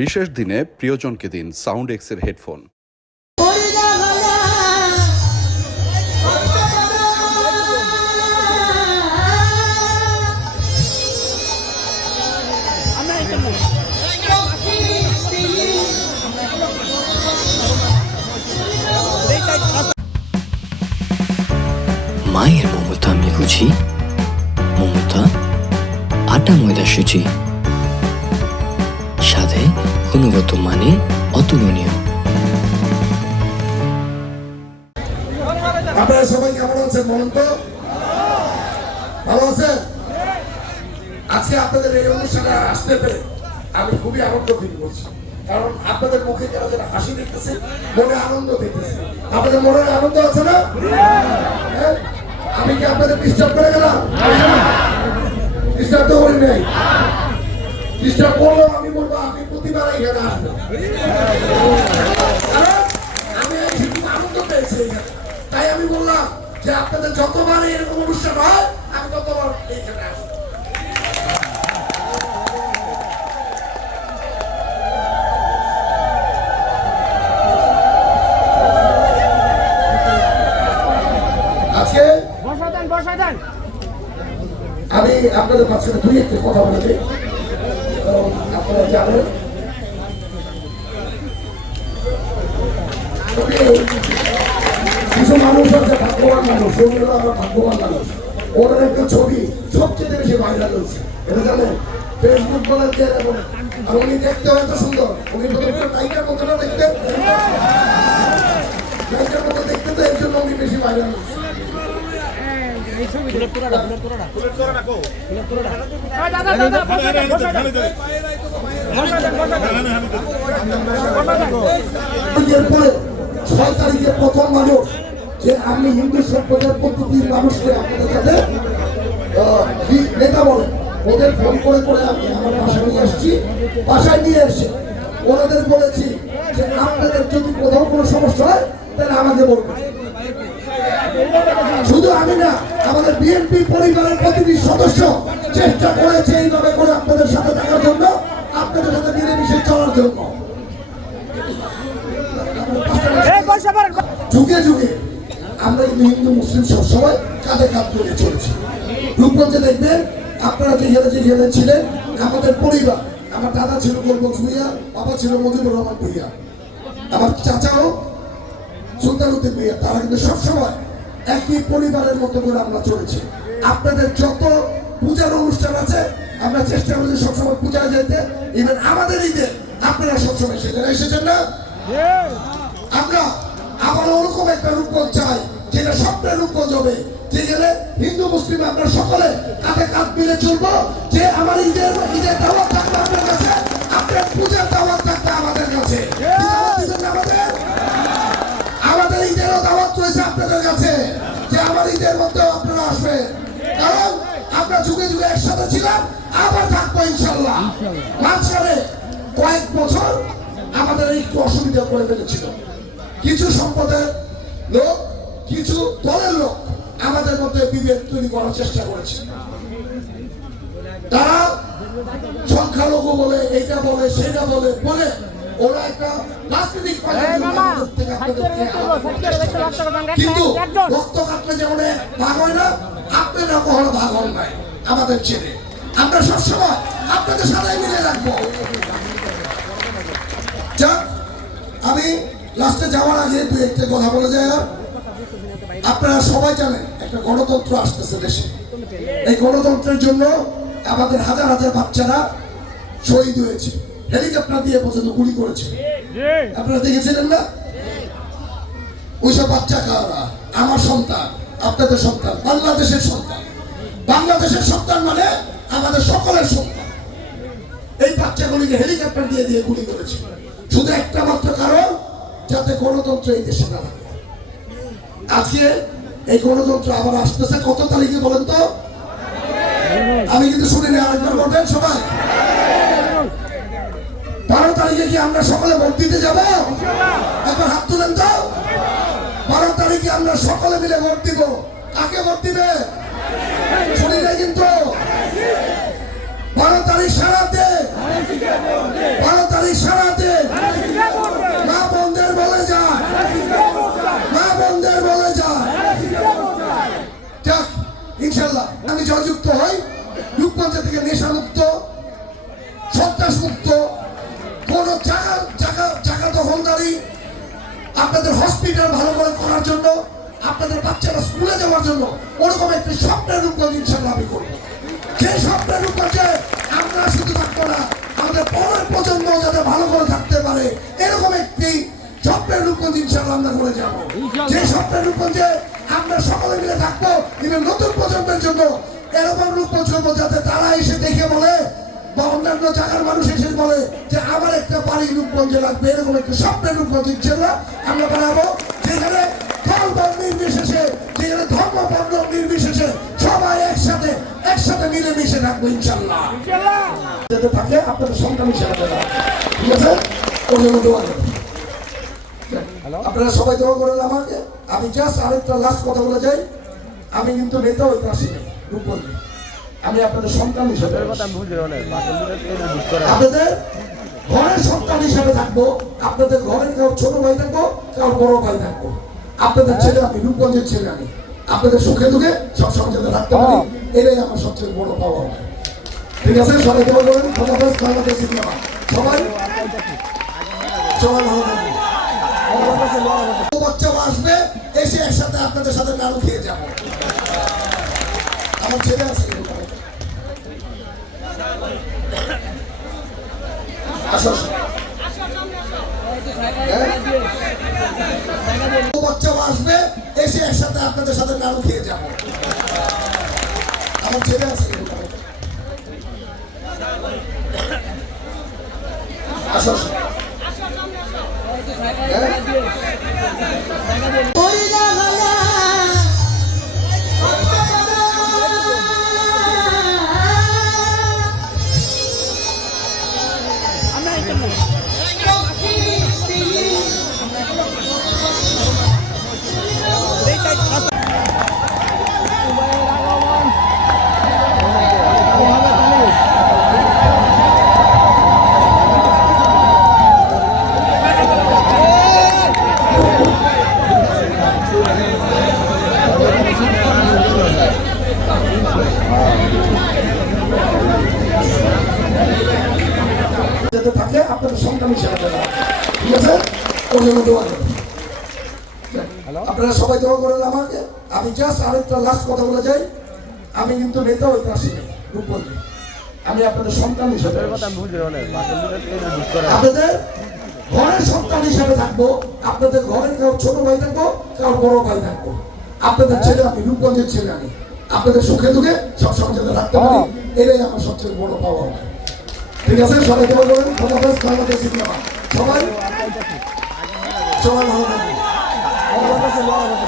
বিশেষ দিনে প্রিয়জনকে দিন সাউন্ড এক্সের হেডফোন। মায়ের মমতা আমি বুঝি, মমতা আটা ময়দা সুচি, সাথে গুণগত মানে অতুলনীয়। আপনারা সবাই কেমন আছেন বলুন তো? ভালো আছেন? আজকে আপনাদের এই অনুষ্ঠানে আসতে পেরে আমি খুবই আনন্দ ফিল করছি, কারণ আপনাদের মুখে যারা যারা হাসি দেখতেছে, মনে আনন্দ দেখতেছে। আপনাদের মনে আনন্দ আছে না? হ্যাঁ? আমি কি আপনাদের ডিস্টার্ব করে গেলাম? ডিস্টার্ব তো করি নাই। ডিস্টার্ব করলেও আমি বলবো আপনি প্রতিবার এখানে আসবেন, আমি ঠিক আনন্দ পেয়েছি এখানে। তাই আমি বললাম যে আপনাদের যতবার এরকম অনুষ্ঠান হয় আমি ততবার এখানে আসবো। আজকে আমি আপনাদের মাঝখানে দুই একটি কথা বলছি, আপনারা জানেন কিছু মানুষ আছে ভাগ্যবান মানুষ, আমার ভাগ্যবান মানুষ, ওনার একটা ছবি সবচেয়ে বেশি ভাইরাল হচ্ছে, এটা জানেন? ফেসবুক বলেন, বলেন। আর উনি দেখতে হয়তো সুন্দর, উনি নায়িকার মতো না দেখতে, নায়িকার মতো দেখতে, তো এর জন্য উনি বেশি ভাইরাল হচ্ছে। ছয় তারিখে প্রথম মানুষ যে আমি হিন্দু সম্প্রদায়ের প্রতিটি মানুষকে আপনাদের কাছে নেতা বলেন, ওদের ফোন করে করে আমি আমার বাসায় নিয়ে আসছি। বাসায় নিয়ে এসে ওনাদের বলেছি যে আপনাদের যদি কোথাও কোনো সমস্যা হয় তাহলে আমাকে বলবেন। শুধু আমি না, আমাদের বিএনপি পরিবারের প্রতিটি সদস্য চেষ্টা করেছে এইভাবে করে আপনাদের সাথে থাকার জন্য, আপনাদের সাথে মিলেমিশে চলার জন্য। যুগে যুগে আমরা হিন্দু মুসলিম সবসময় কাঁধে কাঁধ করে চলেছি। রূপগঞ্জে দেখবেন আপনারা যেখানে ছিলেন, আমাদের পরিবার, আমার দাদা ছিল গোলবক্স ভূঁইয়া, বাবা ছিল মজিবুর রহমান ভূঁইয়া, আমার চাচাও সুলতানুদ্দিন ভূঁইয়া, তারা কিন্তু সবসময় একই পরিবারের মতো করে আমরা চলেছি। আপনাদের যত পূজার অনুষ্ঠান আছে আমরা চেষ্টা করেছি সবসময় পূজায় যেতে, ইভেন আমাদের ঈদে আপনারা সবসময় এসেছেন না? আমরা আবার ওরকম একটা রূপগঞ্জ চাই যেটা স্বপ্নের রূপগঞ্জ হবে, যেখানে হিন্দু মুসলিম আমরা সকলে কাঁধে কাঁধ মিলে চলবো। যে আমার ঈদের দাওয়াত থাকবে আপনার কাছে, আপনার পূজার দাওয়াত থাকবে আমাদের কাছে। আমাদের ঈদেরও দাওয়াত রয়েছে আপনাদের কাছে, যে আমার ঈদের মধ্যে আপনারা আসবেন, কারণ আমরা যুগে যুগে একসাথে ছিলাম, আবার থাকবো ইনশাল্লাহ। মাঝখানে কয়েক বছর আমাদের একটু অসুবিধা করে ফেলেছিল, কিছু সম্প্রদায়ের লোক, কিছু দলের লোক আমাদের মধ্যে বিভেদ তৈরি করার চেষ্টা করেছে। তারা সংখ্যালঘু বলে, এইটা বলে, সেটা বলে বলে ওরা একটা রাজনৈতিক কিন্তু রক্ত কাটলে যেমন ভাগ হয় না, আপনারা কখনো ভাগ হন নাই আমাদের ছেলে। আমরা সবসময় আপনাদের সাথে মিলে রাখবো। যাক, আমি লাস্টে যাওয়ার আগে দু একটা কথা বলে যায়। আপনারা সবাই জানেন একটা গণতন্ত্র আসতেছে দেশে। এই গণতন্ত্রের জন্য আমাদের হাজার হাজার বাচ্চারা শহীদ হয়েছে, হেলিকপ্টার দিয়ে পর্যন্ত গুলি করেছে, আপনারা দেখেছিলেন না? ওইসব বাচ্চা কারা? আমার সন্তান, আপনাদের সন্তান, বাংলাদেশের সন্তান। বাংলাদেশের সন্তান মানে আমাদের সকলের সন্তান। এই বাচ্চাগুলিকে হেলিকপ্টার দিয়ে দিয়ে গুলি করেছে, শুধু একটা মাত্র কারণ, যাতে গণতন্ত্র এই দেশে না থাকে। আজকে এই গণতন্ত্র আবার আসতেছে কত তারিখে বলেন তো? আমি কিন্তু শুনিনি, আরেকবার বলবেন সবাই। 12 তারিখে কি আমরা সকলে ভোট দিতে যাবো? একবার হাত তুলেন তো। 12 তারিখে আমরা সকলে মিলে ভোট দিব। কাকে ভোট দিবে? শুনি নাই কিন্তু 12 তারিখ সারাতে 12 তারিখ সারাতে মা বন্ধের বলে যায়, মা বন্ধের বলে যায়। যাক, ইনশাল্লাহ আমি জয়যুক্ত হই, রূপগঞ্জ থেকে নেশা মুক্ত, সন্ত্রাস মুক্ত, কোন জায়গা দখলদারি, আপনাদের হসপিটাল ভালো করে করার জন্য, আপনাদের বাচ্চারা স্কুলে যাওয়ার জন্য ওরকম একটি স্বপ্নের রূপগঞ্জ ইনশাল্লাহ আমি করবো। সেই স্বপ্নের রূপগঞ্জে আমরা শুধু থাকবো না, আমাদের পরের প্রজন্ম যাতে ভালো করে থাকতে পারে এরকম একটি স্বপ্নের রূপগঞ্জ ইনশাল্লাহ আমরা করে যাবো। যে স্বপ্নের রূপগঞ্জে আমরা সকলে মিলে থাকবো, কিন্তু নতুন প্রজন্মের জন্য এরকম রূপগঞ্জ করবো যাতে তারা এসে দেখে বলে বা অন্যান্য জায়গার মানুষ এসে বলে যে আমার একটা বাড়ি রূপগঞ্জে লাগবে। এরকম একটা স্বপ্নের রূপগঞ্জ ইনশাল্লাহ আমরা বানাবো, যেখানে দলবল নির্বিশেষে, যেখানে ধর্ম বর্ণ নির্বিশেষে সবাই একসাথে মিলেমিশে থাকবো ইনশাল্লাহ। যাতে থাকে আপনাদের সন্তান হিসেবে, ঠিক আছে? ওর জন্য দোয়া করবেন। আপনারা সবাই দোয়া করেন আমাকে। আমি জাস্ট আরেকটা লাস্ট কথা বলে যাই, আমি কিন্তু নেতা হইতে আসিনি রূপগঞ্জে, আমি আপনাদের সন্তান হিসেবে, আপনাদের ঘরের সন্তান হিসেবে থাকবো। আপনাদের ঘরের কারো ছোট ভাই থাকবো, কারো বড় ভাই থাকবো। আপনাদের ছেলে আমি, রূপগঞ্জের ছেলে আমি। আপনাদের সুখে দুঃখে সবসময় যাতে রাখতে পারি, এটাই আমার সবচেয়ে বড় পাওয়া। ঠিক আছে, সবাই দোয়া করেন। বাংলাদেশ জিন্দাবাদ। সবাই ভালো থাকবেন। বাচ্চা আসবে, এসে একসাথে আপনাদের সাথে নাড়ু খেয়ে যাবো। আমার ছেলে আছে, বাচ্চা আসবে, এসে একসাথে আপনাদের সাথে নাড়ু খেয়ে যাবো। আমার ছেলে আছে, যাতে থাকে আপনাদের সন্তান হিসেবে, ঠিক আছে? ওর জন্য দোয়া করবেন। আপনারা সবাই দোয়া করেন আমাকে। আমি জাস্ট আরেকটা লাস্ট কথা বলে যাই, আমি কিন্তু নেতা হইতে আসিনি রূপগঞ্জে, আমি আপনাদের সন্তান হিসেবে, আপনাদের ঘরের সন্তান হিসেবে থাকবো। আপনাদের ঘরের কারো ছোট ভাই থাকবো, কারো বড় ভাই থাকবো। আপনাদের ছেলে আমি, রূপগঞ্জের ছেলে আমি। আপনাদের সুখে দুঃখে সবসময় যাতে রাখতে পারি, এটাই আমার সবচেয়ে বড় পাওয়া। ঠিক আছে, সবাই দোয়া করেন। বাংলাদেশ জিন্দাবাদ। সবাই ভালো থাকবেন।